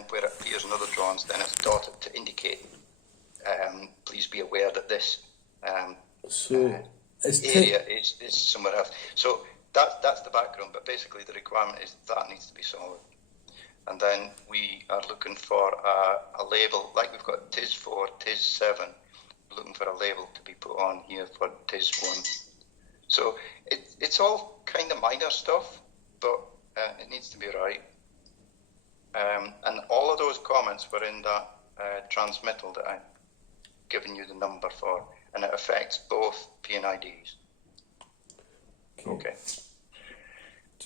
then where it appears in other drawings, then it's dotted to indicate, please be aware that this area is somewhere else. So that's the background, but basically the requirement is that needs to be solid. And then we are looking for a label, like we've got TIS 4, TIS 7, looking for a label to be put on here for TIS 1. So it's all kind of minor stuff, but it needs to be right. And all of those comments were in that transmittal that I've given you the number for, and it affects both PNIDs. Okay.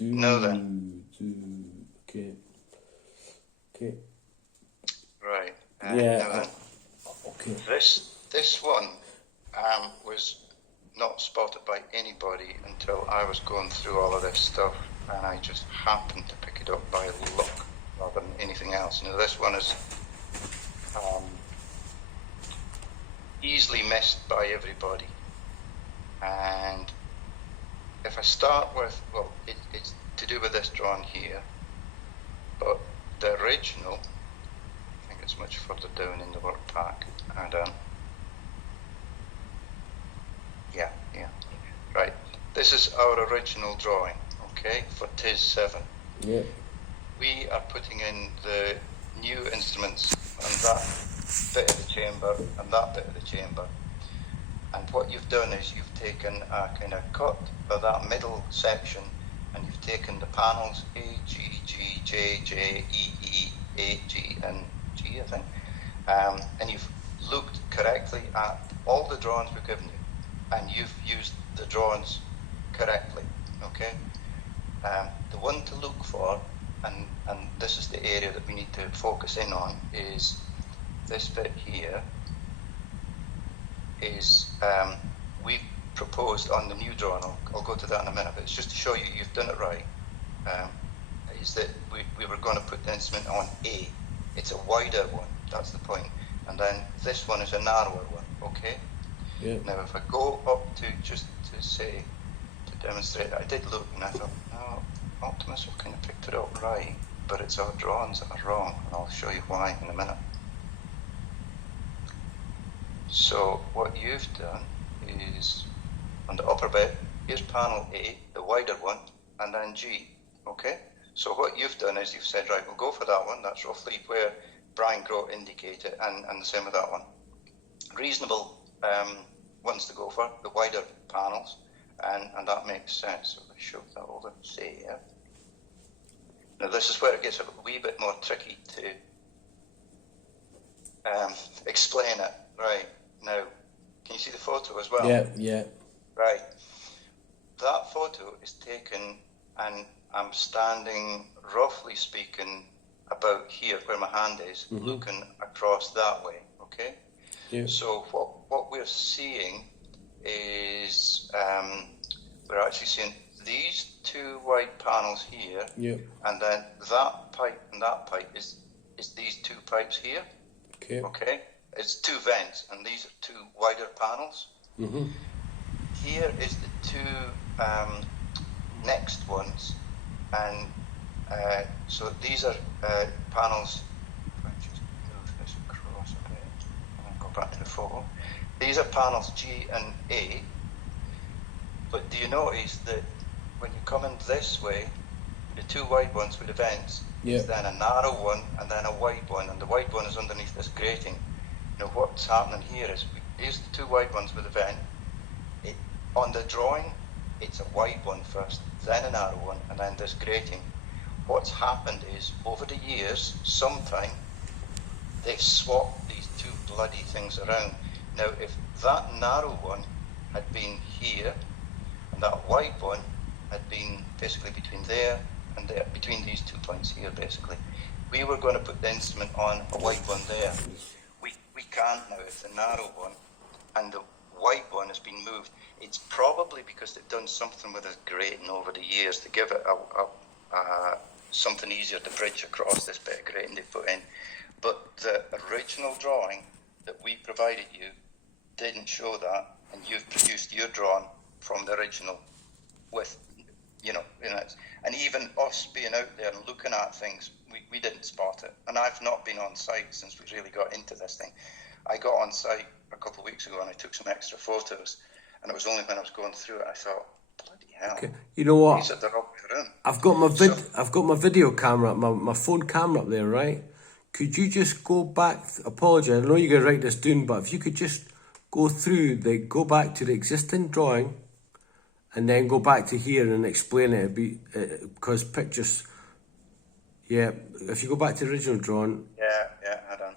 Now then. Okay. Right. Yeah. Okay. This one was not spotted by anybody until I was going through all of this stuff, and I just happened to pick it up by luck rather than anything else. This one is easily missed by everybody. And if I start with, well, it's to do with this drawing here, but the original, I think it's much further down in the work pack, and yeah, right. This is our original drawing, okay, for TIS 7. Yeah. We are putting in the new instruments and that bit of the chamber and that bit of the chamber. And what you've done is you've taken a kind of cut of that middle section, and you've taken the panels A, G, G, J, J, E, E, A, G, and G, I think. And you've looked correctly at all the drawings we've given you, and you've used the drawings correctly, okay? The one to look for, and this is the area that we need to focus in on, is this bit here. Is we've proposed on the new drawing, I'll go to that in a minute, but it's just to show you you've done it right, is that we were going to put the instrument on A. It's a wider one, that's the point. And then this one is a narrower one, okay? Yeah. Now if I go up to, just to say, to demonstrate, I did look and I thought, no, Optimus have kind of picked it up right, but it's our drawings that are wrong, and I'll show you why in a minute. So what you've done is, on the upper bit, here's panel A, the wider one, and then G, okay? So what you've done is you've said, right, we'll go for that one, that's roughly where Brian Grote indicated, and the same with that one. Reasonable ones to go for, the wider panels, and that makes sense. So let's show that over, say here. Now this is where it gets a wee bit more tricky to explain it, right? Now, can you see the photo as well? Yeah. Right. That photo is taken, and I'm standing, roughly speaking, about here where my hand is, looking across that way, okay? Yeah. So what we're seeing is we're actually seeing these two wide panels here, and then that pipe and that pipe is these two pipes here, okay? It's two vents, and these are two wider panels. Here is the two next ones, and so these are panels. If I just move this across a bit, and go back to the photo. These are panels G and A. But do you notice that when you come in this way, the two wide ones with the vents, is then a narrow one and then a wide one, and the wide one is underneath this grating. Now what's happening here is, here's the two wide ones with a vent. On the drawing, it's a wide one first, then a narrow one, and then this grating. What's happened is, over the years, sometime, they've swapped these two bloody things around. Now, if that narrow one had been here, and that wide one had been basically between there and there, between these 2 points here, basically, we were going to put the instrument on a wide one there. We can't now if the narrow one and the wide one has been moved. It's probably because they've done something with this grating over the years to give it something easier to bridge across this bit of grating they put in. But the original drawing that we provided you didn't show that, and you've produced your drawing from the original with and even us being out there and looking at things, we didn't spot it. And I've not been on site since we really got into this thing. I got on site a couple of weeks ago and I took some extra photos, and it was only when I was going through it I thought, bloody hell. Okay. You know what? These are the wrong way around. I've got my video camera, my phone camera up there, right? Could you just go back? Apologize, I know you're gonna write this down, but if you could just go back to the existing drawing, and then go back to here and explain it. Because pictures. Yeah, if you go back to the original drawing. Yeah, hold on.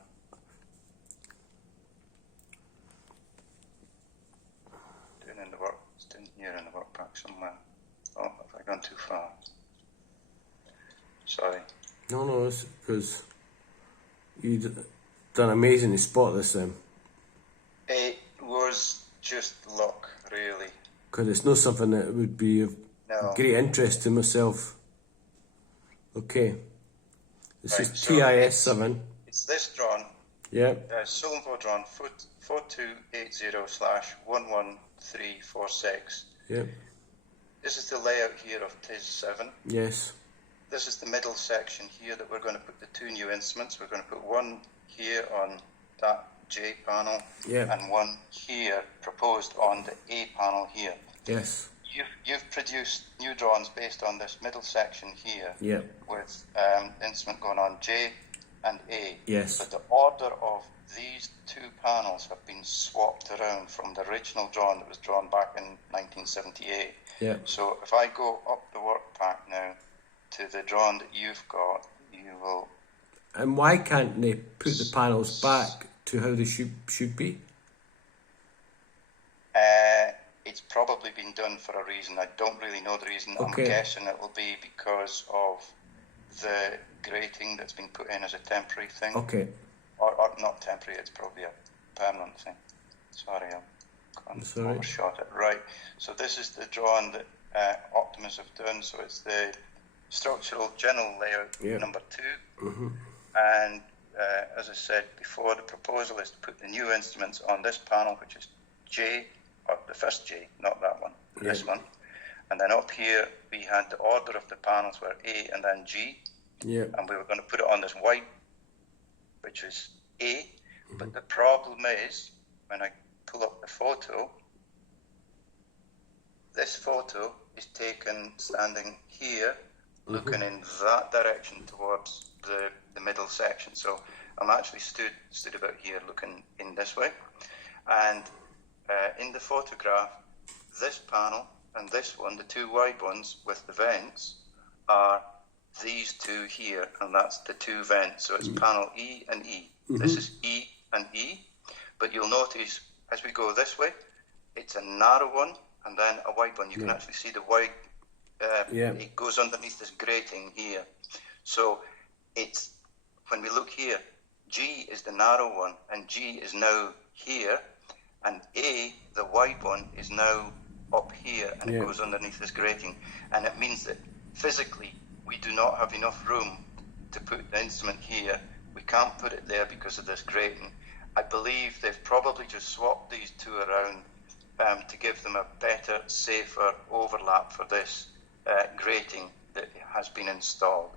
It's doing here in the workpack somewhere. Oh, have I gone too far? Sorry. No, it's because you've done amazing to spot this then. It was just luck, really. Because it's not something that would be of great interest to myself. Okay. This is TIS7. It's this drawn. Yeah. Solinvo drawn 4280/11346. Yeah. This is the layout here of TIS7. Yes. This is the middle section here that we're going to put the two new instruments. We're going to put one here on that J panel, and one here proposed on the A panel here. Yes. You've produced new drawings based on this middle section here, with instrument going on J and A. Yes. But the order of these two panels have been swapped around from the original drawing that was drawn back in 1978. Yeah. So if I go up the workpack now to the drawing that you've got, you will. And why can't they put the panels back to how they should be? It's probably been done for a reason. I don't really know the reason. Okay. I'm guessing it will be because of the grating that's been put in as a temporary thing. Okay. Or not temporary, it's probably a permanent thing. Sorry, I've overshot it. Right, so this is the drawing that Optimus have done. So it's the structural general layout number 2. Mm-hmm. And as I said before, the proposal is to put the new instruments on this panel, which is J, or the first J, not that one, this one. And then up here, we had the order of the panels were A and then G. Yeah. And we were going to put it on this white, which is A. Mm-hmm. But the problem is, when I pull up the photo, this photo is taken standing here, looking in that direction towards the middle section. So I'm actually stood about here looking in this way. And in the photograph, this panel and this one, the two wide ones with the vents, are these two here, and that's the two vents. So it's panel E and E. Mm-hmm. This is E and E. But you'll notice as we go this way, it's a narrow one and then a wide one. You can actually see the wide. It goes underneath this grating here. So it's, when we look here, G is the narrow one and G is now here, and A, the wide one, is now up here, and it goes underneath this grating. And it means that physically we do not have enough room to put the instrument here. We can't put it there because of this grating. I believe they've probably just swapped these two around to give them a better, safer overlap for this grating that has been installed.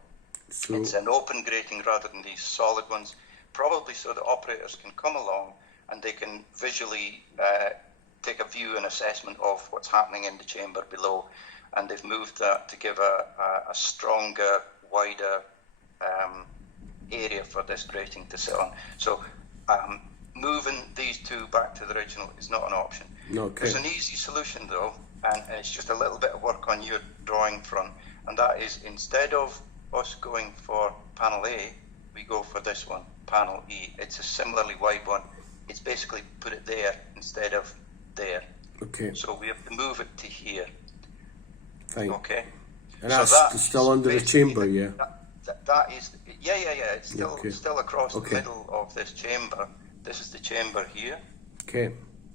So it's an open grating rather than these solid ones, probably so the operators can come along and they can visually take a view and assessment of what's happening in the chamber below. And they've moved that to give a stronger, wider area for this grating to sit on. So moving these two back to the original is not an option. Okay. There's an easy solution though, and it's just a little bit of work on your drawing front, and that is, instead of us going for panel A, we go for this one, panel E. It's a similarly wide one. It's basically put it there instead of there. Okay. So we have to move it to here. Fine. Okay. And so that's still under the chamber, That is, it's still across the middle of this chamber. This is the chamber here. Okay.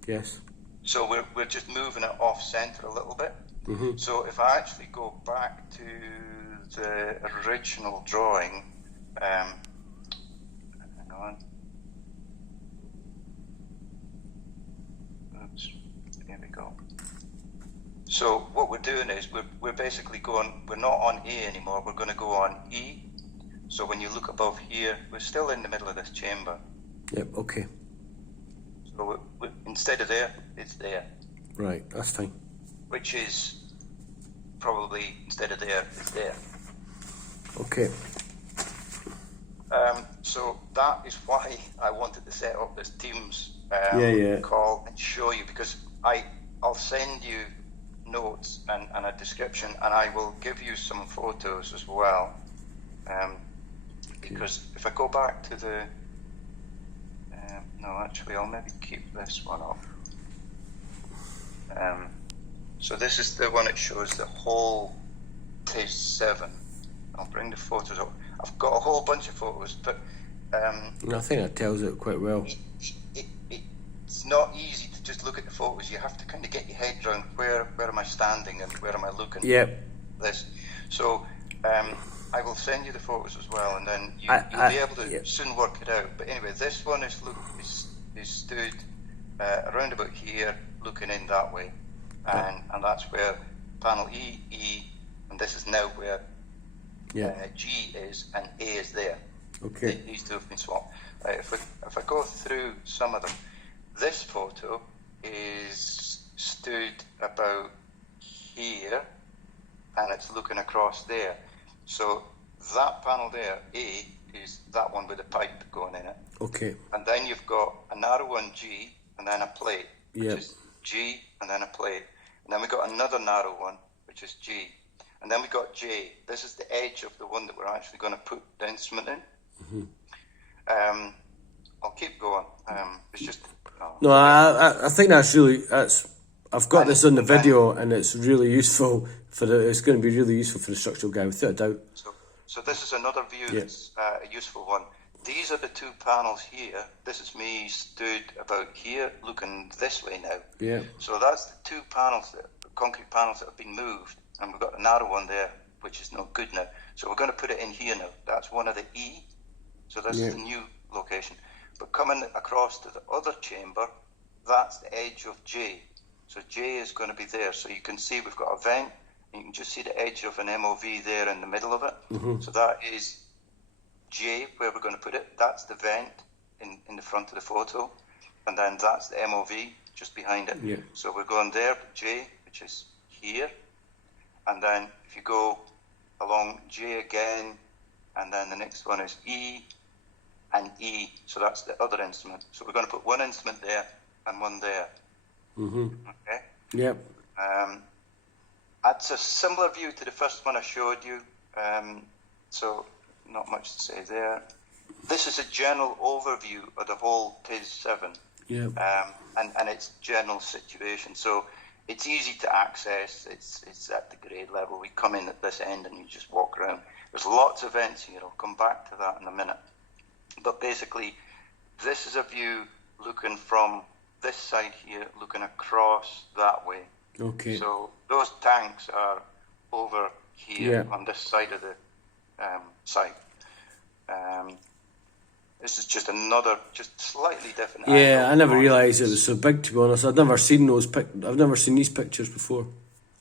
Yes. So we're just moving it off center a little bit. Mm-hmm. So if I actually go back to the original drawing, hang on. Oops, here we go. So what we're doing is we're basically going, we're not on A anymore, we're going to go on E. So when you look above here, we're still in the middle of this chamber. Yep, okay. So instead of there, it's there. Right, that's fine. Which is probably, instead of there, it's there. Okay. So that is why I wanted to set up this Teams call and show you, because I'll send you notes and a description, and I will give you some photos as well. Because if I go back to the no, actually I'll maybe keep this one up. So this is the one that shows the whole TIS 7. I'll bring the photos up. I've got a whole bunch of photos, but I think that tells it quite well. It's not easy to just look at the photos. You have to kind of get your head around where am I standing and where am I looking. Yep. This. So I will send you the photos as well, and then you'll be able to soon work it out. But anyway, this one is stood around about here, looking in that way, and that's where panel E, and this is now where G is, and A is there. Okay. These two have been swapped. If I go through some of them, this photo is stood about here, and it's looking across there. So that panel there, A, is that one with the pipe going in it. Okay. And then you've got a narrow one, G, and then a plate, which is G, and then a plate. And then we've got another narrow one, which is G. And then we've got J. This is the edge of the one that we're actually going to put the instrument in. Mm-hmm. I'll keep going. It's just... No, I think I've got this on the video, and it's really useful it's going to be really useful for the structural guy, without a doubt. So this is another view that's a useful one. These are the two panels here. This is me stood about here, looking this way now. Yeah. So that's the two panels, concrete panels that have been moved, and we've got a narrow one there, which is no good now. So we're going to put it in here now. That's one of the E. So this is the new location. But coming across to the other chamber, that's the edge of J. So J is going to be there. So you can see we've got a vent. You can just see the edge of an MOV there in the middle of it. Mm-hmm. So that is J, where we're going to put it. That's the vent in the front of the photo. And then that's the MOV just behind it. Yeah. So we're going there, J, which is here. And then if you go along J again, and then the next one is E and E. So that's the other instrument. So we're going to put one instrument there and one there. Mm-hmm. Okay? Yep. That's a similar view to the first one I showed you. So not much to say there. This is a general overview of the whole TIS 7. Yep. And its general situation. So it's easy to access. It's at the grade level. We come in at this end and you just walk around. There's lots of vents here. I'll come back to that in a minute. But basically, this is a view looking from this side here, looking across that way. Okay. So those tanks are over here on this side of the site. This is just another, just slightly different. Yeah, I never realised it was so big. To be honest, I've never seen I've never seen these pictures before.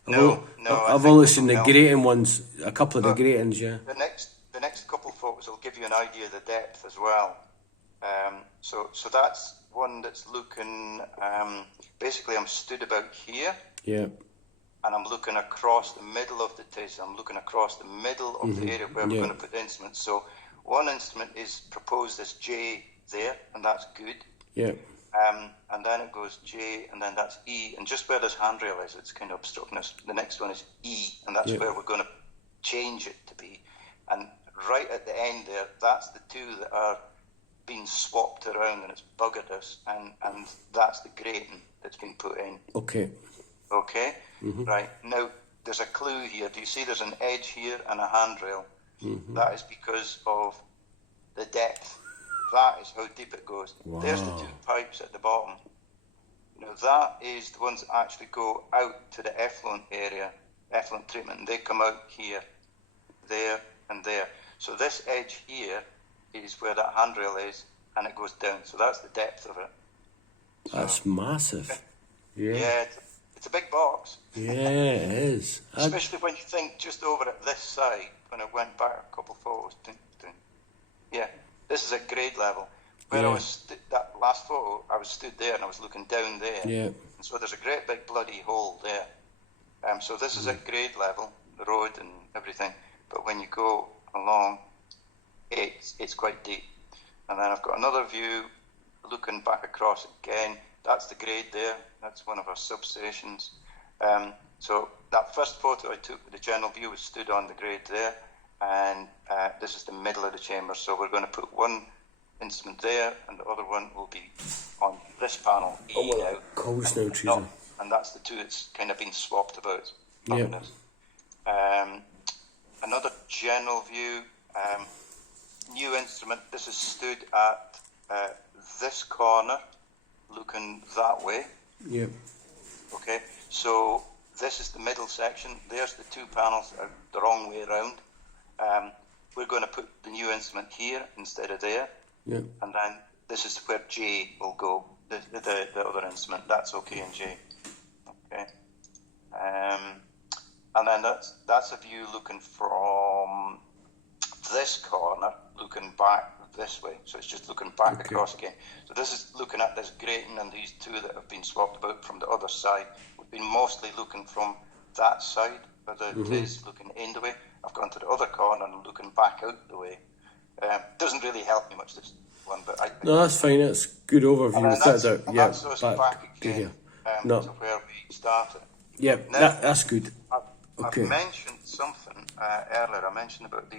I've only seen the grating ones, a couple of the gratings. Yeah. The next couple of photos will give you an idea of the depth as well. So that's one that's looking. Basically, I'm stood about here. Yeah. And I'm looking across the middle of the TIS. I'm looking across the middle of the area where we're going to put the instruments. So one instrument is proposed as J there, and that's good. Yeah. And then it goes J, and then that's E. And just where this handrail is, it's kind of obstructing us. The next one is E, and that's where we're going to change it to be. And right at the end there, that's the two that are being swapped around, and it's buggered us. And that's the grating that's been put in. Okay. Okay? Mm-hmm. Right. Now, there's a clue here. Do you see there's an edge here and a handrail? Mm-hmm. That is because of the depth. That is how deep it goes. Wow. There's the two pipes at the bottom. Now, that is the ones that actually go out to the effluent area, effluent treatment, and they come out here, there, and there. So this edge here is where that handrail is, and it goes down. So that's the depth of it. That's massive. Yeah, It's a big box. Yeah, it is. Especially when you think just over at this side, when I went back a couple photos. Yeah, this is at grade level. Where I was, that last photo, I was stood there and I was looking down there. Yeah. And so there's a great big bloody hole there. So this is at grade level, the road and everything. But when you go along, it's quite deep. And then I've got another view looking back across again. That's the grade there. That's one of our substations. So that first photo I took with the general view was stood on the grade there. And this is the middle of the chamber. So we're going to put one instrument there and the other one will be on this panel E now. Coals now, Teresa. And that's the two that's kind of been swapped about. Yeah. Another general view, new instrument. This is stood at this corner, looking that way. Yep. Okay, so this is the middle section. There's the two panels that are the wrong way around. We're going to put the new instrument here instead of there. Yep. And then this is where J will go, the other instrument. That's OK and J. Okay. And then that's a view looking from this corner, looking back this way. So it's just looking back across again. So this is looking at this grating and these two that have been swapped about from the other side. We've been mostly looking from that side, where the is looking in the way. I've gone to the other corner and looking back out the way. Doesn't really help me much, this one, but no, that's fine. That's good overview. That's us back again to where we started. Yeah, now, that's good. I've mentioned something earlier. I mentioned about the